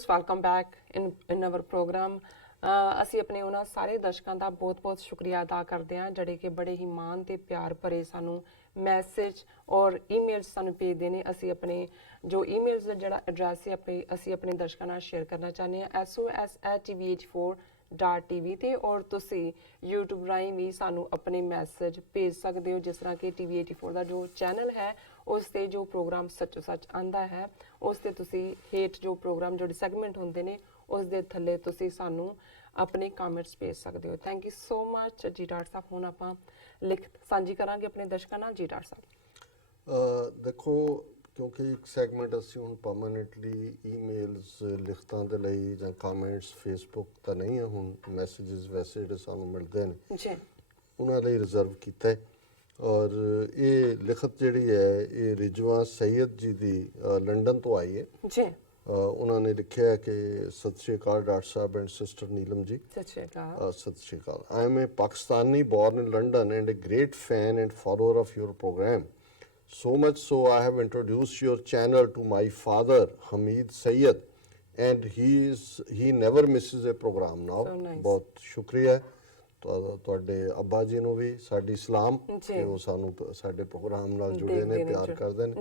viewers, welcome back in our program. ਅਸੀਂ ਆਪਣੇ ਉਹਨਾਂ ਸਾਰੇ ਦਰਸ਼ਕਾਂ ਦਾ ਬਹੁਤ-ਬਹੁਤ ਸ਼ੁਕਰੀਆ ਅਦਾ ਕਰਦੇ ਹਾਂ ਜਿਹੜੇ ਕਿ ਬੜੇ ਹੀ ਮਾਣ ਤੇ ਪਿਆਰ ਭਰੇ ਸਾਨੂੰ ਮੈਸੇਜ ਔਰ ਈਮੇਲਸ ਸਾਨੂੰ ਭੇਜਦੇ ਨੇ। ਅਸੀਂ ਆਪਣੇ ਜੋ ਈਮੇਲਸ ਦਾ ਜਿਹੜਾ ਐਡਰੈਸ ਹੈ ਅਸੀਂ ਆਪਣੇ ਦਰਸ਼ਕਾਂ ਨਾਲ ਸ਼ੇਅਰ ਕਰਨਾ ਚਾਹੁੰਦੇ ਹਾਂ sos@tvh4.tv ਤੇ ਔਰ ਤੁਸੀਂ YouTube ਰਾਹੀਂ ਵੀ ਸਾਨੂੰ ਆਪਣੇ ਮੈਸੇਜ ਭੇਜ ਸਕਦੇ ਹੋ। ਜਿਸ ਤਰ੍ਹਾਂ ਕਿ TV84 ਦਾ ਜੋ ਚੈਨਲ ਹੈ ਉਸ ਤੇ ਜੋ ਪ੍ਰੋਗਰਾਮ ਸੱਚੋ ਸੱਚ ਆਂਦਾ ਹੈ ਉਸ ਤੇ ਤੁਸੀਂ ਹੇਠ ਜੋ ਪ੍ਰੋਗਰਾਮ ਜਿਹੜੇ ਸੈਗਮੈਂਟ ਹੁੰਦੇ ਨੇ ਉਸ ਦੇ ਥੱਲੇ ਤੁਸੀਂ ਸਾਨੂੰ ਆਪਣੇ ਕਮੈਂਟਸ ਭੇਜ ਸਕਦੇ ਹੋ। ਥੈਂਕ ਯੂ ਸੋ ਮਚ ਜੀ ਡਾਕਟਰ ਸਾਹਿਬ। ਹੁਣ ਆਪਾਂ ਲਿਖਤ ਸਾਂਝੀ ਕਰਾਂਗੇ ਆਪਣੇ ਦਰਸ਼ਕਾਂ ਨਾਲ। ਜੀ ਡਾਕਟਰ ਸਾਹਿਬ ਦੇਖੋ, ਕਿਉਂਕਿ ਇੱਕ ਸੈਗਮੈਂਟ ਅਸੀਂ ਹੁਣ ਪਰਮਾਨੈਂਟਲੀ ਈਮੇਲਸ ਲਿਖਤਾਂ ਦੇ ਲਈ ਜਾਂ ਕਮੈਂਟਸ ਫੇਸਬੁੱਕ ਤਾਂ ਨਹੀਂ ਹੈ, ਹੁਣ ਮੈਸੇजेस ਵੈਸੇ ਜਿਹੜੇ ਸਾਨੂੰ ਮਿਲਦੇ ਨੇ ਜੀ ਉਹਨਾਂ ਲਈ ਰਿਜ਼ਰਵ ਕੀਤਾ ਹੈ। ਔਰ ਇਹ ਲਿਖਤ ਜਿਹੜੀ ਹੈ ਇਹ ਰਿਜਵਾ ਸੈयद ਜੀ ਦੀ ਲੰਡਨ ਤੋਂ ਆਈ ਹੈ ਜੀ। ਉਹਨਾਂ ਨੇ ਲਿਖਿਆ ਕਿ ਸਤਿ ਸ਼੍ਰੀ ਅਕਾਲ doctor Sahib and sister Neelam ji. ਸਤਿ ਸ਼੍ਰੀ ਅਕਾਲ। ਸਤਿ ਸ਼੍ਰੀ ਅਕਾਲ। I am a Pakistani born in London and a great fan and follower of your program. So much so I have introduced your channel to my father Hamid Sayyed and he never misses a program now. So nice. बहुत शुक्रिया ਤੁਹਾਡੇ ਅੱਬਾ ਜੀ ਨੂੰ ਵੀ ਸਾਡੀ ਸਲਾਮ ਕਿ ਉਹ ਸਾਨੂੰ ਸਾਡੇ ਪ੍ਰੋਗਰਾਮ ਨਾਲ ਜੁੜੇ ਨੇ, ਪਿਆਰ ਕਰਦੇ ਨੇ।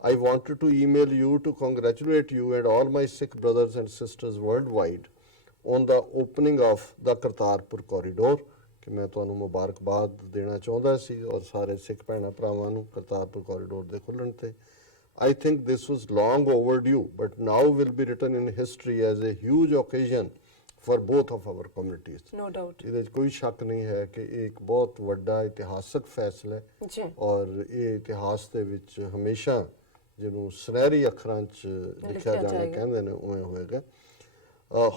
I wanted to email you to congratulate you and all my Sikh brothers and sisters worldwide on the opening of the Kartarpur corridor ਕਿ ਮੈਂ ਤੁਹਾਨੂੰ ਮੁਬਾਰਕਬਾਦ ਦੇਣਾ ਚਾਹੁੰਦਾ ਸੀ ਔਰ ਸਾਰੇ ਸਿੱਖ ਭੈਣਾਂ ਭਰਾਵਾਂ ਨੂੰ ਕਰਤਾਰਪੁਰ ਕੋਰੀਡੋਰ ਦੇ ਖੁੱਲ੍ਹਣ ਤੇ। I think this was long overdue but now will be written in history as a huge occasion for both of our communities. No doubt. ਇਹਦੇ 'ਚ ਕੋਈ ਸ਼ੱਕ ਨਹੀਂ ਹੈ ਕਿ ਇਹ ਇੱਕ ਬਹੁਤ ਵੱਡਾ ਇਤਿਹਾਸਕ ਫੈਸਲਾ ਹੈ ਔਰ ਇਹ ਇਤਿਹਾਸ ਦੇ ਵਿੱਚ ਹਮੇਸ਼ਾ ਜਿਹਨੂੰ ਸੁਨਹਿਰੀ ਅੱਖਰਾਂ 'ਚ ਲਿਖਿਆ ਜਾਣਾ ਕਹਿੰਦੇ ਨੇ ਉਵੇਂ ਹੋਏਗਾ।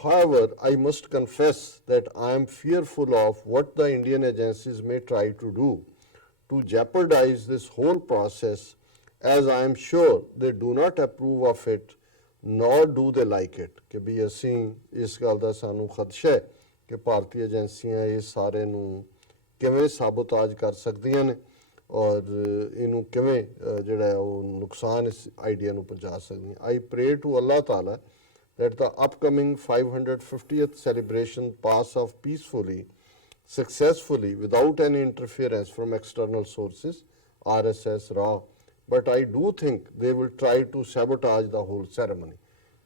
However, I must confess that I am fearful of what the Indian agencies may try to do to jeopardize this whole process, as I am sure they do not approve of it, nor do they like it. ਕਿ ਵੀ ਅਸੀਂ ਇਸ ਗੱਲ ਦਾ ਸਾਨੂੰ ਖਦਸ਼ਾ ਹੈ ਕਿ ਭਾਰਤੀ ਏਜੰਸੀਆਂ ਇਹ ਸਾਰੇ ਨੂੰ ਕਿਵੇਂ ਸਾਬੋਤਾਜ ਕਰ ਸਕਦੀਆਂ ਨੇ ਔਰ ਇਹਨੂੰ ਕਿਵੇਂ ਜਿਹੜਾ ਉਹ ਨੁਕਸਾਨ ਇਸ ਆਈਡੀਆ ਨੂੰ ਪਹੁੰਚਾ ਸਕਦੀਆਂ। I pray to Allah Ta'ala that the upcoming 550th celebration pass off peacefully, successfully, without any interference from external sources, RSS, RAW. But I do think they will try to sabotage the whole ceremony.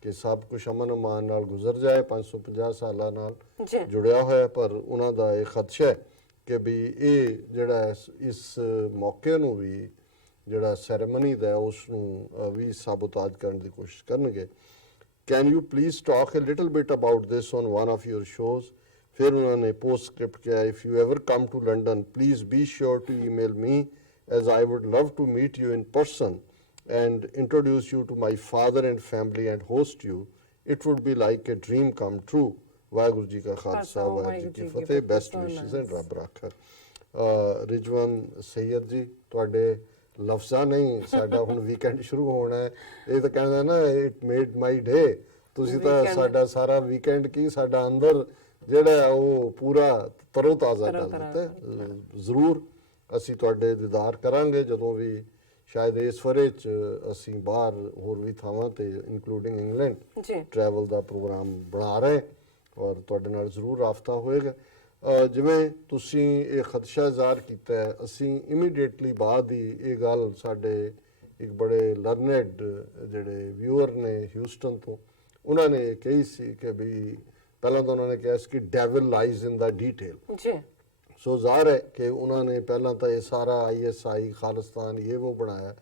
ਕਿ ਸਭ ਕੁਝ ਅਮਨ ਅਮਾਨ ਨਾਲ ਗੁਜ਼ਰ ਜਾਏ, 550 ਸਾਲਾਂ ਨਾਲ ਜੁੜਿਆ ਹੋਇਆ, ਪਰ ਉਹਨਾਂ ਦਾ ਇਹ ਖਦਸ਼ਾ ਹੈ ਕਿ ਵੀ ਇਹ ਜਿਹੜਾ ਇਸ ਮੌਕੇ ਨੂੰ ਵੀ ਜਿਹੜਾ ਸੈਰੇਮਨੀ ਦਾ ਉਸ ਨੂੰ ਵੀ ਸਾਬੋਤਾਜ ਕਰਨ ਦੀ ਕੋਸ਼ਿਸ਼ ਕਰਨਗੇ। Can you please talk a little bit about this on one of your shows? फिर उन्होंने पोस्ट स्क्रिप्ट किया, if you ever come to London, please be sure to email me as I would love to meet you in person and introduce you to my father and family and host you. It would be like a dream come true. Waheguru ji का खालसा वाहिगुरू जी की फतेह। Best wishes and रब राखा। रिजवान सैयद जी ਤੁਹਾਡੇ ਲਫ਼ਜ਼ਾਂ ਨਹੀਂ ਸਾਡਾ ਹੁਣ weekend ਸ਼ੁਰੂ ਹੋਣਾ ਹੈ, ਇਹ ਤਾਂ ਕਹਿੰਦਾ ਨਾ ਇਟ ਮੇਡ ਮਾਈ ਡੇ। ਤੁਸੀਂ ਤਾਂ ਸਾਡਾ ਸਾਰਾ ਵੀਕਐਂਡ ਕੀ ਸਾਡਾ ਅੰਦਰ ਜਿਹੜਾ ਉਹ ਪੂਰਾ ਤਰੋ ਤਾਜ਼ਾ ਕਰ ਦਿੱਤਾ। ਜ਼ਰੂਰ ਅਸੀਂ ਤੁਹਾਡੇ ਦੀਦਾਰ ਕਰਾਂਗੇ ਜਦੋਂ ਵੀ ਸ਼ਾਇਦ ਇਸ ਵਰੇ 'ਚ ਅਸੀਂ ਬਾਹਰ ਹੋਰ ਵੀ ਥਾਵਾਂ ਤੇ ਇਨਕਲੂਡਿੰਗ ਇੰਗਲੈਂਡ ਟਰੈਵਲ ਦਾ ਪ੍ਰੋਗਰਾਮ ਬਣਾ ਰਹੇ ਔਰ ਤੁਹਾਡੇ ਨਾਲ ਜ਼ਰੂਰ ਰਾਬਤਾ ਹੋਏਗਾ। ਜਿਵੇਂ ਤੁਸੀਂ ਇਹ ਖਦਸ਼ਾ ਜ਼ਾਹਰ ਕੀਤਾ ਹੈ, ਅਸੀਂ ਇਮੀਡੀਏਟਲੀ ਬਾਅਦ ਹੀ ਇਹ ਗੱਲ ਸਾਡੇ ਇੱਕ ਬੜੇ ਲਰਨਡ ਜਿਹੜੇ ਵਿਊਅਰ ਨੇ ਹਿਊਸਟਨ ਤੋਂ ਉਹਨਾਂ ਨੇ ਕਹੀ ਸੀ ਕਿ ਵੀ ਪਹਿਲਾਂ ਤਾਂ ਉਹਨਾਂ ਨੇ ਕਿਹਾ ਸੀ ਕਿ ਡੈਵਲ ਲਾਈਜ਼ ਇਨ ਦਾ ਡੀਟੇਲ। ਸੋ ਜ਼ਾਹਰ ਹੈ ਕਿ ਉਹਨਾਂ ਨੇ ਪਹਿਲਾਂ ਤਾਂ ਇਹ ਸਾਰਾ ISI ਖਾਲਿਸਤਾਨ ਇਹ ਉਹ ਬਣਾਇਆ।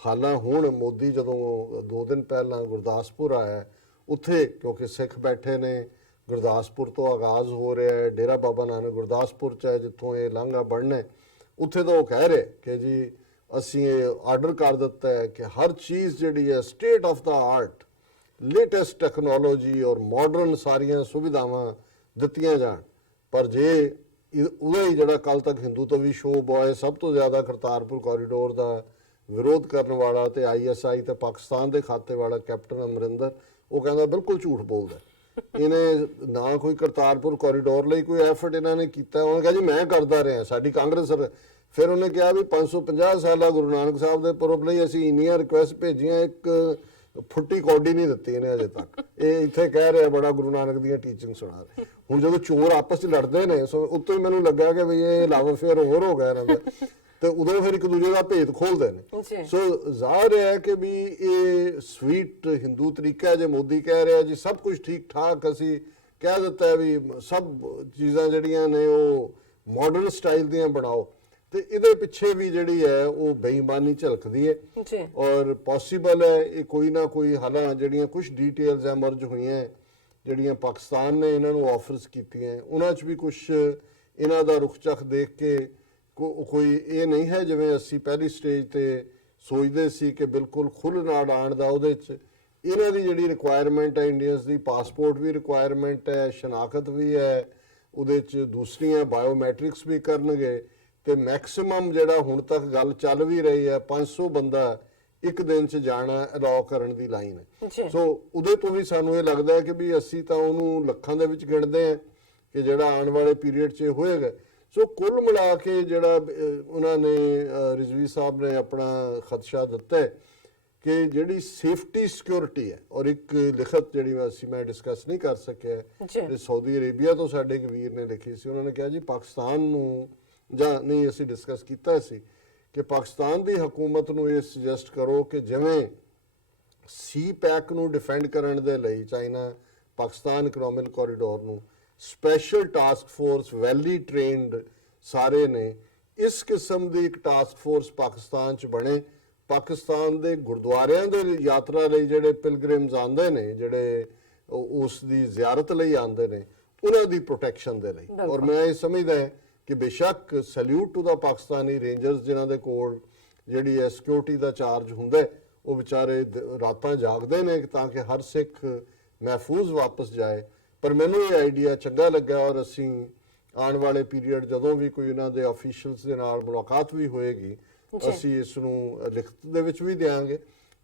ਹਾਲਾਂ ਹੁਣ ਮੋਦੀ ਜਦੋਂ 2 ਦਿਨ ਪਹਿਲਾਂ ਗੁਰਦਾਸਪੁਰ ਆਇਆ ਉੱਥੇ ਕਿਉਂਕਿ ਸਿੱਖ ਬੈਠੇ ਨੇ, ਗੁਰਦਾਸਪੁਰ ਤੋਂ ਆਗਾਜ਼ ਹੋ ਰਿਹਾ ਹੈ, ਡੇਰਾ ਬਾਬਾ ਨਾਨਕ ਗੁਰਦਾਸਪੁਰ 'ਚ ਹੈ ਜਿੱਥੋਂ ਇਹ ਲਾਂਘਾ ਬਣਨਾ, ਉੱਥੇ ਤਾਂ ਉਹ ਕਹਿ ਰਹੇ ਕਿ ਜੀ ਅਸੀਂ ਇਹ ਆਰਡਰ ਕਰ ਦਿੱਤਾ ਹੈ ਕਿ ਹਰ ਚੀਜ਼ ਜਿਹੜੀ ਹੈ state of the art, latest technology ਔਰ ਮਾਡਰਨ ਸਾਰੀਆਂ ਸੁਵਿਧਾਵਾਂ ਦਿੱਤੀਆਂ ਜਾਣ। ਪਰ ਜੇ ਉਹਦਾ ਹੀ ਜਿਹੜਾ ਕੱਲ੍ਹ ਤੱਕ ਹਿੰਦੂਤਵੀ ਸ਼ੋਅ ਬॉय ਸਭ ਤੋਂ ਜ਼ਿਆਦਾ ਕਰਤਾਰਪੁਰ ਕੋਰੀਡੋਰ ਦਾ ਵਿਰੋਧ ਕਰਨ ਵਾਲਾ ਤੇ ISI ਤੇ ਪਾਕਿਸਤਾਨ ਦੇ ਖਾਤੇ ਵਾਲਾ ਕੈਪਟਨ ਅਮਰਿੰਦਰ, ਉਹ ਕਹਿੰਦਾ ਬਿਲਕੁਲ ਝੂਠ ਬੋਲਦਾ। ਇਹਨੇ ਨਾ ਕੋਈ ਕਰਤਾਰਪੁਰ ਕੋਰੀਡੋਰ ਲਈ ਕੋਈ ਐਫਰਟ ਇਹਨਾਂ ਨੇ ਕੀਤਾ। ਉਹਨੇ ਕਿਹਾ ਜੀ ਮੈਂ ਕਰਦਾ ਰਿਹਾ, ਸਾਡੀ ਕਾਂਗਰਸ। ਫਿਰ ਉਹਨੇ ਕਿਹਾ ਵੀ 550 ਸਾਲਾ ਗੁਰੂ ਨਾਨਕ ਸਾਹਿਬ ਦੇ ਪੁਰਬ ਲਈ ਅਸੀਂ ਇੰਨੀਆਂ ਰਿਕੁਐਸਟ ਭੇਜੀਆਂ, ਇੱਕ ਫੁੱਟੀ ਕੌਡੀ ਨਹੀਂ ਦਿੱਤੀ ਇਹਨੇ ਅਜੇ ਤੱਕ। ਇਹ ਇੱਥੇ ਕਹਿ ਰਿਹਾ ਬੜਾ ਗੁਰੂ ਨਾਨਕ ਦੀਆਂ ਟੀਚਿੰਗ ਸੁਣਾ ਰਿਹਾ। ਹੁਣ ਜਦੋਂ ਚੋਰ ਆਪਸ ਚ ਲੜਦੇ ਨੇ ਸੋ ਉੱਤੋਂ ਹੀ ਮੈਨੂੰ ਲੱਗਾ ਕਿ ਵੀ ਇਹ ਲਵ ਅਫੇਅਰ ਹੋਰ ਹੋ ਗਿਆ ਇਹਨਾਂ ਦਾ, ਤੇ ਉਦੋਂ ਫਿਰ ਇੱਕ ਦੂਜੇ ਦਾ ਭੇਦ ਖੋਲਦੇ ਨੇ। ਸੋ ਜ਼ਾਹਿਰ ਹੈ ਕਿ ਵੀ ਇਹ ਸਵੀਟ ਹਿੰਦੂ ਤਰੀਕਾ ਜੇ ਮੋਦੀ ਕਹਿ ਰਿਹਾ ਜੀ ਸਭ ਕੁਝ ਠੀਕ ਠਾਕ, ਅਸੀਂ ਕਹਿ ਦਿੱਤਾ ਵੀ ਸਭ ਚੀਜ਼ਾਂ ਜਿਹੜੀਆਂ ਨੇ ਉਹ ਮਾਡਰਨ ਸਟਾਈਲ ਦੀਆਂ ਬਣਾਓ, ਤੇ ਇਹਦੇ ਪਿੱਛੇ ਵੀ ਜਿਹੜੀ ਹੈ ਉਹ ਬੇਈਮਾਨੀ ਝਲਕਦੀ ਹੈ। ਔਰ ਪੋਸੀਬਲ ਹੈ ਇਹ ਕੋਈ ਨਾ ਕੋਈ ਹਾਲਾਂ ਜਿਹੜੀਆਂ ਕੁਝ ਡਿਟੇਲਸ ਐਮਰਜ ਹੋਈਆਂ ਜਿਹੜੀਆਂ ਪਾਕਿਸਤਾਨ ਨੇ ਇਹਨਾਂ ਨੂੰ ਆਫਰਸ ਕੀਤੀਆਂ, ਉਹਨਾਂ 'ਚ ਵੀ ਕੁਝ ਇਹਨਾਂ ਦਾ ਰੁਖ ਚੱਖ ਦੇਖ ਕੇ ਕੋਈ ਇਹ ਨਹੀਂ ਹੈ ਜਿਵੇਂ ਅਸੀਂ ਪਹਿਲੀ ਸਟੇਜ ਤੇ ਸੋਚਦੇ ਸੀ ਕਿ ਬਿਲਕੁਲ ਖੁੱਲ੍ਹ ਨਾਲ ਆਉਣ ਦਾ। ਉਹਦੇ 'ਚ ਇਹਨਾਂ ਦੀ ਜਿਹੜੀ ਰਿਕੁਆਇਰਮੈਂਟ ਹੈ ਇੰਡੀਅਨਸ ਦੀ, ਪਾਸਪੋਰਟ ਵੀ ਰਿਕੁਆਇਰਮੈਂਟ ਹੈ, ਸ਼ਨਾਖਤ ਵੀ ਹੈ, ਉਹਦੇ 'ਚ ਦੂਸਰੀਆਂ ਬਾਇਓਮੈਟ੍ਰਿਕਸ ਵੀ ਕਰਨਗੇ, ਤੇ ਮੈਕਸਿਮਮ ਜਿਹੜਾ ਹੁਣ ਤੱਕ ਗੱਲ ਚੱਲ ਵੀ ਰਹੀ ਹੈ 500 ਬੰਦਾ ਇੱਕ ਦਿਨ 'ਚ ਜਾਣਾ ਅਲਾਉ ਕਰਨ ਦੀ ਲਾਈਨ ਹੈ। ਸੋ ਉਹਦੇ ਤੋਂ ਵੀ ਸਾਨੂੰ ਇਹ ਲੱਗਦਾ ਹੈ ਕਿ ਵੀ ਅਸੀਂ ਤਾਂ ਉਹਨੂੰ ਲੱਖਾਂ ਦੇ ਵਿੱਚ ਗਿਣਦੇ ਹਾਂ ਕਿ ਜਿਹੜਾ ਆਉਣ ਵਾਲੇ ਪੀਰੀਅਡ 'ਚ ਹੋਏਗਾ। ਸੋ ਕੁੱਲ ਮਿਲਾ ਕੇ ਜਿਹੜਾ ਉਹਨਾਂ ਨੇ ਰਿਜ਼ਵੀ ਸਾਹਿਬ ਨੇ ਆਪਣਾ ਖਦਸ਼ਾ ਦਿੱਤਾ ਹੈ ਕਿ ਜਿਹੜੀ ਸੇਫਟੀ ਸਿਕਿਉਰਿਟੀ ਹੈ, ਔਰ ਇੱਕ ਲਿਖਤ ਜਿਹੜੀ ਮੈਂ ਡਿਸਕਸ ਨਹੀਂ ਕਰ ਸਕਿਆ ਤੇ ਸਾਊਦੀ ਅਰੇਬੀਆ ਤੋਂ ਸਾਡੇ ਇੱਕ ਵੀਰ ਨੇ ਲਿਖੀ ਸੀ, ਉਹਨਾਂ ਨੇ ਕਿਹਾ ਜੀ ਪਾਕਿਸਤਾਨ ਨੂੰ ਜਾਂ ਨਹੀਂ ਅਸੀਂ ਡਿਸਕਸ ਕੀਤਾ ਸੀ ਕਿ ਪਾਕਿਸਤਾਨ ਦੀ ਹਕੂਮਤ ਨੂੰ ਇਹ ਸੁਜੈਸਟ ਕਰੋ ਕਿ ਜਿਵੇਂ ਸੀ ਪੈਕ ਨੂੰ ਡਿਫੈਂਡ ਕਰਨ ਦੇ ਲਈ ਚਾਈਨਾ ਪਾਕਿਸਤਾਨ ਇਕਨੋਮਿਕ ਕੋਰੀਡੋਰ ਨੂੰ ਸਪੈਸ਼ਲ ਟਾਸਕ ਫੋਰਸ ਵੈਲੀ ਟ੍ਰੇਨਡ ਸਾਰੇ ਨੇ, ਇਸ ਕਿਸਮ ਦੀ ਇੱਕ ਟਾਸਕ ਫੋਰਸ ਪਾਕਿਸਤਾਨ 'ਚ ਬਣੇ। ਪਾਕਿਸਤਾਨ ਦੇ ਗੁਰਦੁਆਰਿਆਂ ਦੇ ਯਾਤਰਾ ਲਈ ਜਿਹੜੇ ਪਿਲਗ੍ਰਿਮਸ ਆਉਂਦੇ ਨੇ, ਜਿਹੜੇ ਉਸ ਦੀ ਜ਼ਿਆਰਤ ਲਈ ਆਉਂਦੇ ਨੇ, ਉਹਨਾਂ ਦੀ ਪ੍ਰੋਟੈਕਸ਼ਨ ਦੇ ਲਈ। ਔਰ ਮੈਂ ਇਹ ਸਮਝਦਾ ਕਿ ਬੇਸ਼ੱਕ salute to the Pakistani rangers ਜਿਨ੍ਹਾਂ ਦੇ ਕੋਲ ਜਿਹੜੀ ਹੈ ਸਿਕਿਉਰਿਟੀ ਦਾ ਚਾਰਜ ਹੁੰਦਾ, ਉਹ ਵਿਚਾਰੇ ਰਾਤਾਂ ਜਾਗਦੇ ਨੇ ਤਾਂ ਕਿ ਹਰ ਸਿੱਖ ਮਹਿਫੂਜ਼ ਵਾਪਸ ਜਾਏ। ਪਰ ਮੈਨੂੰ ਇਹ ਆਈਡੀਆ ਚੰਗਾ ਲੱਗਾ ਔਰ ਅਸੀਂ ਆਉਣ ਵਾਲੇ ਪੀਰੀਅਡ ਜਦੋਂ ਵੀ ਕੋਈ ਇਹਨਾਂ ਦੇ ਆਫੀਸ਼ੀਅਲਸ ਦੇ ਨਾਲ ਮੁਲਾਕਾਤ ਵੀ ਹੋਏਗੀ ਅਸੀਂ ਇਸ ਨੂੰ ਲਿਖਤ ਦੇ ਵਿੱਚ ਵੀ ਦਿਆਂਗੇ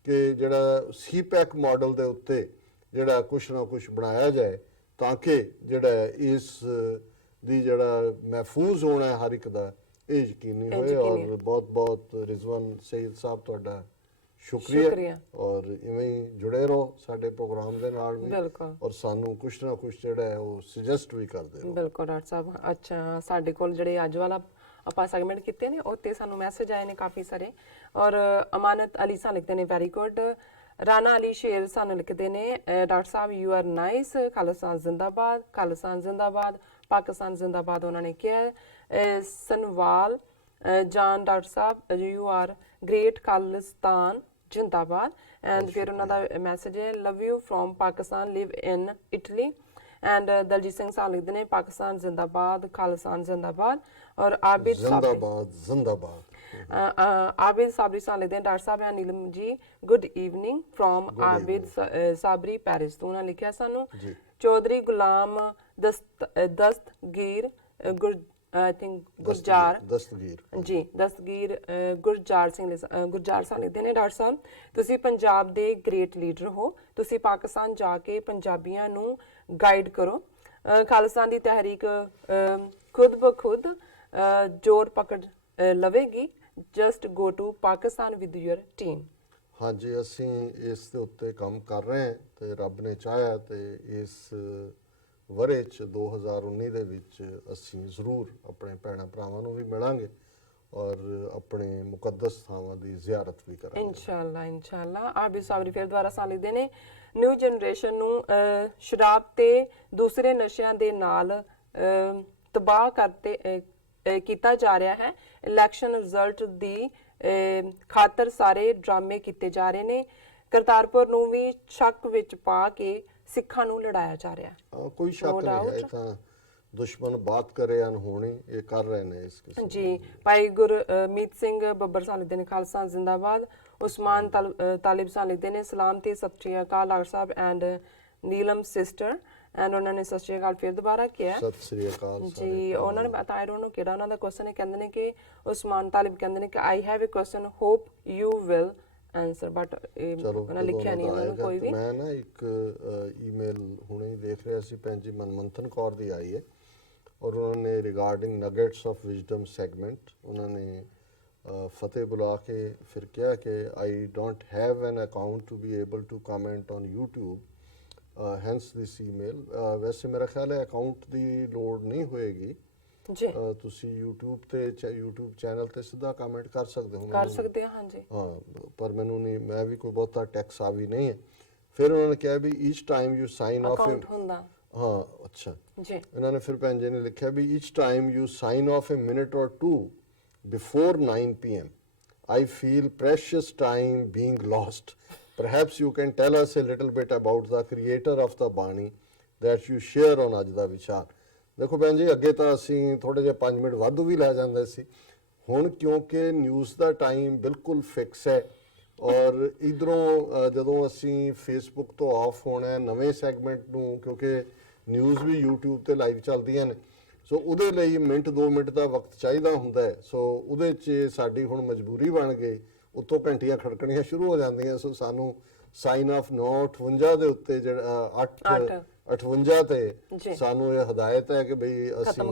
ਕਿ ਜਿਹੜਾ ਸੀਪੈਕ ਮਾਡਲ ਦੇ ਉੱਤੇ ਜਿਹੜਾ ਕੁਛ ਨਾ ਕੁਛ ਬਣਾਇਆ ਜਾਏ ਤਾਂ ਕਿ ਜਿਹੜਾ ਇਸ ਦੀ ਜਿਹੜਾ ਮਹਿਫੂਜ਼ ਹੋਣਾ ਹੈ ਹਰ ਇੱਕ ਦਾ ਇਹ ਯਕੀਨੀ ਹੋਏ। ਔਰ ਬਹੁਤ ਬਹੁਤ ਰਿਜ਼ਵਾਨ ਸਈਦ ਸਾਹਿਬ ਤੁਹਾਡਾ ਸ਼ੁਕਰੀਆ ਔਰ ਇਵੇਂ ਹੀ ਜੁੜੇ ਰਹੋ ਸਾਡੇ ਪ੍ਰੋਗਰਾਮ ਦੇ ਨਾਲ ਵੀ ਔਰ ਸਾਨੂੰ ਕੁਛ ਨਾ ਕੁਛ ਜਿਹੜਾ ਹੈ ਉਹ ਸੁਜੈਸਟ ਵੀ ਕਰਦੇ ਰਹੋ। ਬਿਲਕੁਲ ਡਾਕਟਰ ਸਾਹਿਬ। ਅੱਛਾ, ਸਾਡੇ ਕੋਲ ਜਿਹੜੇ ਅੱਜ ਵਾਲਾ ਆਪਾਂ ਸੈਗਮੈਂਟ ਕੀਤੇ ਨੇ ਉੱਤੇ ਸਾਨੂੰ ਮੈਸੇਜ ਆਏ ਨੇ ਕਾਫੀ ਸਾਰੇ। ਔਰ ਅਮਾਨਤ ਅਲੀ ਸਾਹਿਬ ਲਿਖਦੇ ਨੇ ਵੈਰੀ ਗੁੱਡ। ਰਾਣਾ ਅਲੀ ਸ਼ੇਰ ਸਾਨੂੰ ਲਿਖਦੇ ਨੇ ਡਾਕਟਰ ਸਾਹਿਬ ਯੂ ਆਰ ਨਾਈਸ, ਖਾਲਿਸਤਾਨ ਜ਼ਿੰਦਾਬਾਦ, ਖਾਲਿਸਤਾਨ ਜ਼ਿੰਦਾਬਾਦ, ਪਾਕਿਸਤਾਨ ਜ਼ਿੰਦਾਬਾਦ ਉਹਨਾਂ ਨੇ ਕਿਹਾ। ਸਨਵਾਲ ਜਾਨ ਡਾਕਟਰ ਸਾਹਿਬ ਯੂ ਆਰ ਗ੍ਰੇਟ, ਖਾਲਿਸਤਾਨ ਜਿੰਦਾਬਾਦ। ਐਂਡ ਫਿਰ ਉਹਨਾਂ ਦਾ ਮੈਸੇਜ ਹੈ love you from Pakistan, live in Italy. And Daljeet Singh ਸਾਹਿਬ ਲਿਖਦੇ ਨੇ ਪਾਕਿਸਤਾਨ ਜ਼ਿੰਦਾਬਾਦ, ਖਾਲਿਸਤਾਨ ਜ਼ਿੰਦਾਬਾਦ। ਔਰ ਆबिद ਜ਼ਿੰਦਾਬਾਦ ਜ਼ਿੰਦਾਬਾਦ। आबिद साबरी साहब लिखते हैं डॉक्टर साहब and Neelam ji good evening from Abid Sabri Paris तो उन्होंने लिखा सानू चौधरी गुलाम दस्तगीर आई थिंक गुरजार जी दस्तगीर गुरजार सिंह गुरजार साहब लिखते हैं डॉक्टर साहब तुसी पंजाब दे ग्रेट लीडर हो, तुसी पाकिस्तान जाके पंजाबियां नू गाइड करो, खालिस्तान दी तहरीक खुद ब खुद जोर पकड़ लवेगी, just go to Pakistan with your team। ਹਾਂਜੀ, ਅਸੀਂ ਇਸ ਦੇ ਉੱਤੇ ਕੰਮ ਕਰ ਰਹੇ ਹਾਂ ਤੇ ਰੱਬ ਨੇ ਚਾਹਿਆ ਤੇ ਇਸ ਵਰੇ 'ਚ 2019 ਦੇ ਵਿੱਚ ਅਸੀਂ ਜ਼ਰੂਰ ਆਪਣੇ ਭੈਣਾਂ ਭਰਾਵਾਂ ਨੂੰ ਵੀ ਮਿਲਾਂਗੇ ਔਰ ਆਪਣੇ ਮੁਕੱਦਸ ਥਾਵਾਂ ਦੀ ਜ਼ਿਆਰਤ ਵੀ ਕਰਾਂਗੇ ਇਨਸ਼ਾਅੱਲਾ। ਇਨਸ਼ਾਅੱਲਾ। ਆਬਿਦ ਸਾਬਰੀ ਫਿਰ ਦੁਬਾਰਾ ਸਾਹ ਲਿਖਦੇ ਨੇ ਨਿਊ ਜਨਰੇਸ਼ਨ ਨੂੰ ਸ਼ਰਾਬ ਤੇ ਦੂਸਰੇ ਨਸ਼ਿਆਂ ਦੇ ਨਾਲ ਤਬਾਹ ਕਰਤੇ ਕੀਤਾ ਜਾ ਰਿਹਾ ਹੈ। ਇਲੈਕਸ਼ਨ ਰਿਜ਼ਲਟ ਦੀ ਖਾਤਰ ਸਾਰੇ ਡਰਾਮੇ ਕੀਤੇ ਜਾ ਰਹੇ ਨੇ। ਕਰਤਾਰਪੁਰ ਨੂੰ ਵੀ ਸ਼ੱਕ ਵਿੱਚ ਪਾ ਕੇ ਸਿੱਖਾਂ ਨੂੰ ਲੜਾਇਆ ਜਾ ਰਿਹਾ। ਕੋਈ ਸ਼ੱਕ ਨਹੀਂ ਹੈ, ਤਾਂ ਦੁਸ਼ਮਣ ਬਾਤ ਕਰੇ ਅਨਹੋਣੀ ਇਹ ਕਰ ਰਹੇ ਨੇ ਇਸ ਕਿਸਮ ਜੀ। ਭਾਈ ਗੁਰਮੀਤ ਸਿੰਘ ਬੱਬਰ ਸਾਹਿਬ ਲਿਖਦੇ ਨੇ ਖਾਲਸਾ ਜ਼ਿੰਦਾਬਾਦ। ਉਸਮਾਨ ਤਾਲਿਬ ਸਾਹਿਬ ਲਿਖਦੇ ਨੇ ਸਲਾਮ ਤੇ ਸਤਿ ਸ਼੍ਰੀ ਅਕਾਲ doctor Sahib and Neelam sister. And ਉਹਨਾਂ ਨੇ ਸਤਿ ਸ਼੍ਰੀ ਅਕਾਲ ਫਿਰ ਦੁਬਾਰਾ ਕਿਹਾ ਸਤਿ ਸ਼੍ਰੀ ਅਕਾਲ ਜੀ। ਉਹਨਾਂ ਨੇ ਆਈ ਡੋਨਟ ਨੋ ਕਿਹੜਾ ਉਹਨਾਂ ਦਾ ਕੁਐਸਚਨ ਹੈ। ਕਹਿੰਦੇ ਨੇ ਕਿ ਉਸਮਾਨ ਤਾਲਿਬ ਕਹਿੰਦੇ ਨੇ ਕਿ I have a question, hope you will answer, but ਉਹਨਾਂ ਲਿਖਿਆ ਨਹੀਂ ਉਹਨਾਂ ਨੂੰ ਕੋਈ ਵੀ। ਮੈਂ ਨਾ ਇੱਕ ਈਮੇਲ ਹੁਣੇ ਹੀ ਦੇਖ ਰਿਹਾ ਸੀ ਭੈਣ ਜੀ ਮਨਮੰਥਨ ਕੌਰ ਦੀ ਆਈ ਹੈ ਔਰ ਉਹਨਾਂ ਨੇ regarding nuggets of wisdom segment ਉਹਨਾਂ ਨੇ ਫਤਿਹ ਬੁਲਾ ਕੇ ਫਿਰ ਕਿਹਾ ਕਿ I don't have an account to be able to comment on YouTube hence this email. ਵੈਸੇ ਮੇਰਾ ਖਿਆਲ ਹੈ ਅਕਾਊਂਟ ਦੀ ਲੋੜ ਨਹੀਂ ਹੋਏਗੀ ਜੀ, ਤੁਸੀਂ YouTube ਤੇ YouTube ਚੈਨਲ ਤੇ ਸਿੱਧਾ ਕਮੈਂਟ ਕਰ ਸਕਦੇ ਹੋ। ਕਰ ਸਕਦੇ ਹਾਂ, ਹਾਂਜੀ। ਹਾਂ, ਪਰ ਮੈਨੂੰ ਨਹੀਂ, ਮੈਂ ਵੀ ਕੋਈ ਬਹੁਤਾ ਟੈਕਸ ਆ ਵੀ ਨਹੀਂ ਹੈ। ਫਿਰ ਉਹਨਾਂ ਨੇ ਕਿਹਾ ਵੀ each time you sign off, account ਹੁੰਦਾ ਹਾਂ ਅੱਛਾ ਜੀ, ਇਹਨਾਂ ਨੇ ਫਿਰ ਭੈਣ ਜੀ ਨੇ ਲਿਖਿਆ ਵੀ each time you sign off a minute or two before 9 p.m. I feel precious time being lost. Perhaps you can tell us a little bit about the creator of the Bani that you share on ਅੱਜ ਦਾ ਵਿਚਾਰ। ਦੇਖੋ ਭੈਣ ਜੀ, ਅੱਗੇ ਤਾਂ ਅਸੀਂ ਥੋੜੇ ਜਿਹੇ 5 ਮਿੰਟ ਵਾਧੂ ਵੀ ਲੈ ਜਾਂਦੇ ਸੀ। ਹੁਣ ਕਿਉਂਕਿ ਨਿਊਜ਼ ਦਾ ਟਾਈਮ ਬਿਲਕੁਲ ਫਿਕਸ ਹੈ ਔਰ ਇਧਰੋਂ ਜਦੋਂ ਅਸੀਂ ਫੇਸਬੁੱਕ ਤੋਂ ਆਫ ਹੋਣਾ ਹੈ ਨਵੇਂ ਸੈਗਮੈਂਟ ਨੂੰ, ਕਿਉਂਕਿ ਨਿਊਜ਼ ਵੀ YouTube ਤੇ ਲਾਈਵ ਚੱਲਦੀਆਂ ਨੇ, ਸੋ ਉਹਦੇ ਲਈ ਮਿੰਟ 2 ਮਿੰਟ ਦਾ ਵਕਤ ਚਾਹੀਦਾ ਹੁੰਦਾ ਹੈ। ਸੋ ਉਹਦੇ 'ਚ ਸਾਡੀ ਹੁਣ ਮਜਬੂਰੀ ਬਣ ਗਈ, ਉੱਤੋਂ ਘੰਟੀਆਂ ਖੜਕਣੀਆਂ ਸ਼ੁਰੂ ਹੋ ਜਾਂਦੀਆਂ। ਸੋ ਸਾਨੂੰ ਸਾਈਨ ਆਫ 9:58 ਦੇ ਉੱਤੇ ਜਿਹੜਾ 8:58 ਤੇ ਸਾਨੂੰ ਇਹ ਹਦਾਇਤ ਹੈ ਕਿ ਬਈ ਅਸੀਂ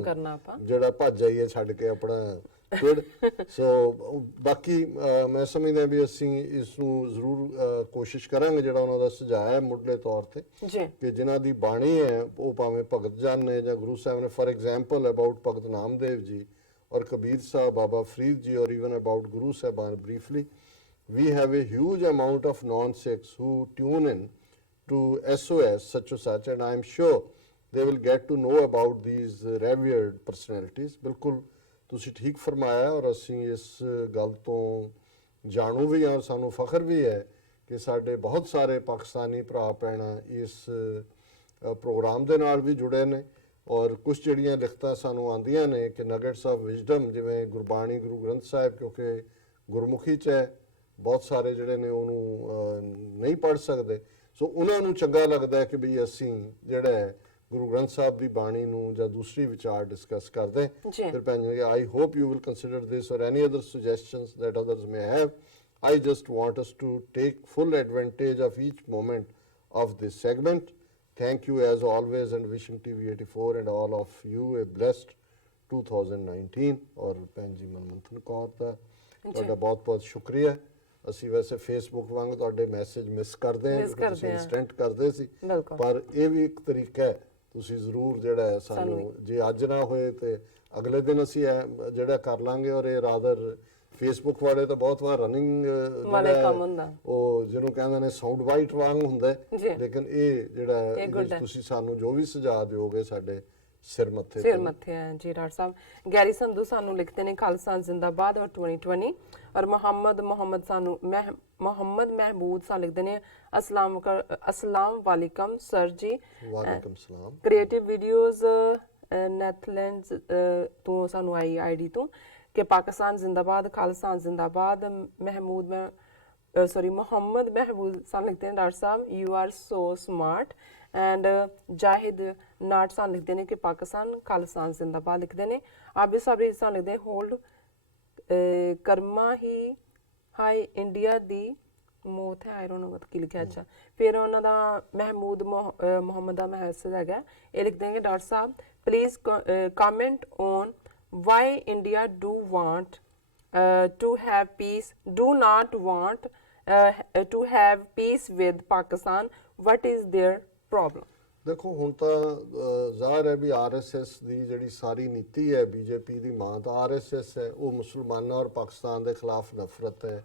ਜਿਹੜਾ ਭੱਜ ਜਾਈਏ ਛੱਡ ਕੇ ਆਪਣਾ ਗੁੱਡ। ਸੋ ਬਾਕੀ ਮੈਂ ਸਮਝਦਾ ਵੀ ਅਸੀਂ ਇਸ ਨੂੰ ਜ਼ਰੂਰ ਕੋਸ਼ਿਸ਼ ਕਰਾਂਗੇ, ਜਿਹੜਾ ਉਹਨਾਂ ਦਾ ਸੁਝਾਅ ਹੈ ਮੁੱਢਲੇ ਤੌਰ ਤੇ ਕਿ ਜਿਨ੍ਹਾਂ ਦੀ ਬਾਣੀ ਹੈ ਉਹ ਭਾਵੇਂ ਭਗਤ ਜਨ ਨੇ ਜਾਂ ਗੁਰੂ ਸਾਹਿਬ ਨੇ, ਫॉर एग्जांपल ਅਬਾਊਟ ਭਗਤ ਨਾਮਦੇਵ ਜੀ ਔਰ ਕਬੀਰ ਸਾਹਿਬ, ਬਾਬਾ ਫਰੀਦ ਜੀ, ਔਰ ਇਵਨ ਅਬਾਊਟ ਗੁਰੂ ਸਾਹਿਬਾਨ briefly, we have a huge amount of non-Sikhs who tune in to SOS such and such, and I am sure they will get to know about these revered personalities. ਬਿਲਕੁਲ ਤੁਸੀਂ ਠੀਕ ਫਰਮਾਇਆ ਔਰ ਅਸੀਂ ਇਸ ਗੱਲ ਤੋਂ ਜਾਣੂ ਵੀ ਹਾਂ ਔਰ ਸਾਨੂੰ ਫਖਰ ਵੀ ਹੈ ਕਿ ਸਾਡੇ ਬਹੁਤ ਸਾਰੇ ਪਾਕਿਸਤਾਨੀ ਭਰਾ ਭੈਣਾਂ ਇਸ ਪ੍ਰੋਗਰਾਮ ਦੇ ਨਾਲ ਵੀ ਜੁੜੇ ਨੇ ਔਰ ਕੁਝ ਜਿਹੜੀਆਂ ਲਿਖਤਾਂ ਸਾਨੂੰ ਆਉਂਦੀਆਂ ਨੇ ਕਿ ਨਗੇਟਸ ਆਫ ਵਿਜ਼ਡਮ, ਜਿਵੇਂ ਗੁਰਬਾਣੀ, ਗੁਰੂ ਗ੍ਰੰਥ ਸਾਹਿਬ, ਕਿਉਂਕਿ ਗੁਰਮੁਖੀ 'ਚ ਹੈ, ਬਹੁਤ ਸਾਰੇ ਜਿਹੜੇ ਨੇ ਉਹਨੂੰ ਨਹੀਂ ਪੜ੍ਹ ਸਕਦੇ, ਸੋ ਉਹਨਾਂ ਨੂੰ ਚੰਗਾ ਲੱਗਦਾ ਕਿ ਵੀ ਅਸੀਂ ਜਿਹੜਾ ਹੈ ਗੁਰੂ ਗ੍ਰੰਥ ਸਾਹਿਬ ਦੀ ਬਾਣੀ ਨੂੰ ਜਾਂ ਦੂਸਰੀ ਵਿਚਾਰ ਡਿਸਕਸ ਕਰਦੇ। ਫਿਰ ਭੈਣ ਜੀ, I hope you will consider this or any other suggestions that others may have. I just want us to take full advantage of each moment of this segment. Thank you as always, and wishing TV84 and all of you a blessed 2019. ਔਰ ਭੈਣ ਜੀ ਮਨਮੰਥਨ ਕੌਰ ਦਾ ਤੁਹਾਡਾ ਬਹੁਤ ਬਹੁਤ ਸ਼ੁਕਰੀਆ। ਅਸੀਂ ਵੈਸੇ Facebook ਵਾਂਗ ਤੁਹਾਡੇ ਮੈਸੇਜ ਮਿਸ ਕਰਦੇ ਹਾਂ, ਤੁਸੀਂ ਇੰਸਟੈਂਟ ਕਰਦੇ ਸੀ, ਪਰ ਇਹ ਵੀ ਇੱਕ ਤਰੀਕਾ ਹੈ, ਤੁਸੀਂ ਜ਼ਰੂਰ ਜਿਹੜਾ ਹੈ ਸਾਨੂੰ, ਜੇ ਅੱਜ ਨਾ ਹੋਏ ਤੇ ਅਗਲੇ ਦਿਨ ਅਸੀਂ ਜਿਹੜਾ ਕਰ ਲਾਂਗੇ। ਔਰ ਇਹ ਰਾਦਰ ਫੇਸਬੁੱਕ ਵਾਲੇ ਤਾਂ ਬਹੁਤ ਵਾਰ ਰਨਿੰਗ ਉਹ ਜਿਹਨੂੰ ਕਹਿੰਦੇ ਨੇ ਸਾਊਂਡ ਬਾਈਟ ਵਾਂਗ ਹੁੰਦਾ, ਲੇਕਿਨ ਇਹ ਜਿਹੜਾ ਤੁਸੀਂ ਸਾਨੂੰ ਜੋ ਵੀ ਸੁਝਾਅ ਦਿਓਗੇ ਸਾਡੇ ਸਿਰ ਮੱਥੇ ਹੈ ਜੀ। ਡਾਕਟਰ ਸਾਹਿਬ ਗੈਰੀ ਸੰਧੂ ਸਾਨੂੰ ਲਿਖਦੇ ਨੇ ਖਾਲਸਾ ਜ਼ਿੰਦਾਬਾਦ ਔਰ 2020, ਔਰ ਮੁਹੰਮਦ ਸਾਨੂੰ ਮੁਹੰਮਦ ਮਹਿਬੂਦ ਸਾਨੂੰ ਲਿਖਦੇ ਨੇ अस्सलाम वालेकुम सर जी, ਵਾਲੇਕਮ ਸਲਾਮ। ਕ੍ਰੀਏਟਿਵ ਵੀਡੀਓਜ਼ ਨੈਥਲੈਂਡਸ ਤੋਂ ਸਾਨੂੰ ਆਈ ਆਈਡੀ ਤੋਂ ਕਿ ਪਾਕਿਸਤਾਨ ਜ਼ਿੰਦਾਬਾਦ, ਖਾਲਸਾ ਜ਼ਿੰਦਾਬਾਦ। ਮੁਹੰਮਦ ਮਹਿਬੂਦ ਸਾਨੂੰ ਲਿਖਦੇ ਨੇ ਡਾਕਟਰ ਸਾਹਿਬ you are so smart, and Zahid ਨਾਟ ਸਾਨੂੰ ਲਿਖਦੇ ਨੇ ਕਿ ਪਾਕਿਸਤਾਨ ਖਾਲਸਾ ਜ਼ਿੰਦਾਬਾਦ ਲਿਖਦੇ ਨੇ। ਆਬਿਦ ਸਾਬਰੀ ਸਾਨੂੰ ਲਿਖਦੇ ਹੋਲਡ ਕਰਮਾ ਹੀ ਹਾਈ ਇੰਡੀਆ ਦੀ ਮੌਤ ਹੈ, ਆਈ ਡੋਨਟ ਨੋ ਕੀ ਲਿਖਿਆ। ਅੱਛਾ, ਫਿਰ ਉਹਨਾਂ ਦਾ ਮਹਿਮੂਦ ਮੁਹੰਮਦ ਦਾ ਮੈਸੇਜ ਹੈਗਾ, ਇਹ ਲਿਖਦੇ ਨੇ ਡਾਕਟਰ ਸਾਹਿਬ please comment on why India do want to have peace, do not want to have peace with Pakistan, what is their problem. ਦੇਖੋ ਹੁਣ ਤਾਂ ਜ਼ਾਹਰ ਹੈ ਵੀ RSS ਦੀ ਜਿਹੜੀ ਸਾਰੀ ਨੀਤੀ ਹੈ, BJP ਦੀ ਮਾਂ ਤਾਂ RSS ਹੈ, ਉਹ ਮੁਸਲਮਾਨਾਂ ਔਰ ਪਾਕਿਸਤਾਨ ਦੇ ਖਿਲਾਫ ਨਫ਼ਰਤ ਹੈ,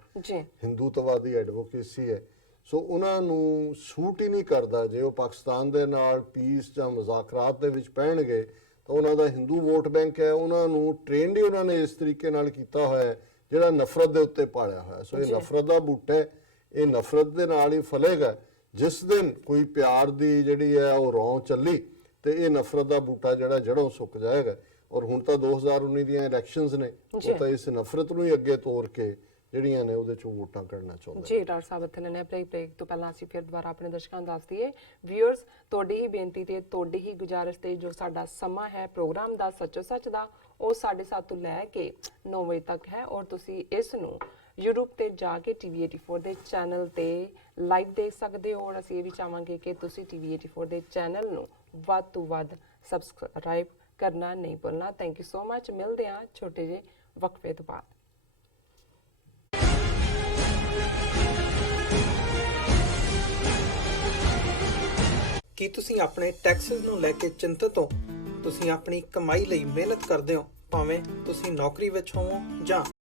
ਹਿੰਦੂਤਵਾਦੀ ਐਡਵੋਕੇਸੀ ਹੈ। ਸੋ ਉਹਨਾਂ ਨੂੰ ਸੂਟ ਹੀ ਨਹੀਂ ਕਰਦਾ ਜੇ ਉਹ ਪਾਕਿਸਤਾਨ ਦੇ ਨਾਲ ਪੀਸ ਜਾਂ ਮੁਜ਼ਾਕਰਾਤ ਦੇ ਵਿੱਚ ਪੈਣਗੇ ਤਾਂ ਉਹਨਾਂ ਦਾ ਹਿੰਦੂ ਵੋਟ ਬੈਂਕ ਹੈ, ਉਹਨਾਂ ਨੂੰ ਟ੍ਰੇਨਡ ਹੀ ਉਹਨਾਂ ਨੇ ਇਸ ਤਰੀਕੇ ਨਾਲ ਕੀਤਾ ਹੋਇਆ ਜਿਹੜਾ ਨਫ਼ਰਤ ਦੇ ਉੱਤੇ ਪਾਲਿਆ ਹੋਇਆ। ਸੋ ਇਹ ਨਫ਼ਰਤ ਦਾ ਬੂਟਾ ਹੈ, ਇਹ ਨਫ਼ਰਤ ਦੇ ਨਾਲ ਹੀ ਫਲੇਗਾ। ਜਿਸ ਦਿਨ ਕੋਈ ਪਿਆਰ ਦੀ ਜਿਹੜੀ ਹੈ ਉਹ ਰੌਂ ਚੱਲੀ ਤੇ ਇਹ ਨਫ਼ਰਤ ਦਾ ਬੂਟਾ ਜਿਹੜਾ ਜੜੋਂ ਸੁੱਕ ਜਾਏਗਾ। ਔਰ ਹੁਣ ਤਾਂ 2019 ਦੀਆਂ ਇਲੈਕਸ਼ਨਸ ਨੇ, ਉਹ ਤਾਂ ਇਸ ਨਫ਼ਰਤ ਨੂੰ ਹੀ ਅੱਗੇ ਤੋਰ ਕੇ ਜਿਹੜੀਆਂ ਨੇ ਉਹਦੇ ਚੋਂ ਵੋਟਾਂ ਕੱਢਣਾ ਚਾਹੁੰਦੇ ਜੀ। ਡਾਕਟਰ ਸਾਹਿਬ ਇੱਥੇ ਨੇ ਬ੍ਰੇਕ ਤੋਂ ਪਹਿਲਾਂ ਅਸੀਂ ਫਿਰ ਦੁਬਾਰਾ ਆਪਣੇ ਦਰਸ਼ਕਾਂ ਨੂੰ ਦੱਸ ਦਈਏ, ਵਿਊਅਰਸ ਤੁਹਾਡੀ ਹੀ ਬੇਨਤੀ ਤੇ ਤੁਹਾਡੀ ਹੀ ਗੁਜ਼ਾਰਿਸ਼ ਤੇ ਜੋ ਸਾਡਾ ਸਮਾਂ ਹੈ ਪ੍ਰੋਗਰਾਮ ਦਾ ਸੱਚੋ ਸੱਚ ਦਾ, ਉਹ 7:30 ਤੋਂ ਲੈ ਕੇ 9 ਵਜੇ ਤੱਕ ਹੈ। ਔਰ ਤੁਸੀਂ ਇਸ ਨੂੰ YouTube ਤੇ ਜਾ ਕੇ TV84 ਦੇ ਚੈਨਲ ਤੇ ਲਾਈਵ ਦੇਖ ਸਕਦੇ ਹੋ। ਔਰ ਅਸੀਂ ਇਹ ਵੀ ਚਾਹਾਂਗੇ ਕਿ ਤੁਸੀਂ TV84 ਦੇ ਚੈਨਲ ਨੂੰ ਵੱਧ ਤੋਂ ਵੱਧ ਸਬਸਕ੍ਰਾਈਬ ਕਰਨਾ ਨਹੀਂ ਭੁੱਲਣਾ। Thank you so much. ਮਿਲਦੇ ਹਾਂ ਛੋਟੇ ਜਿਹੇ ਵਕਫੇ ਤੋਂ ਬਾਅਦ। ਕੀ ਤੁਸੀਂ ਆਪਣੇ ਟੈਕਸਿਸ ਨੂੰ ਲੈ ਕੇ ਚਿੰਤਤ ਹੋ? ਤੁਸੀਂ ਆਪਣੀ ਕਮਾਈ ਲਈ ਮਿਹਨਤ ਕਰਦੇ ਹੋ, ਭਾਵੇਂ ਤੁਸੀਂ ਨੌਕਰੀ ਵਿੱਚ ਹੋਵੋ ਜਾਂ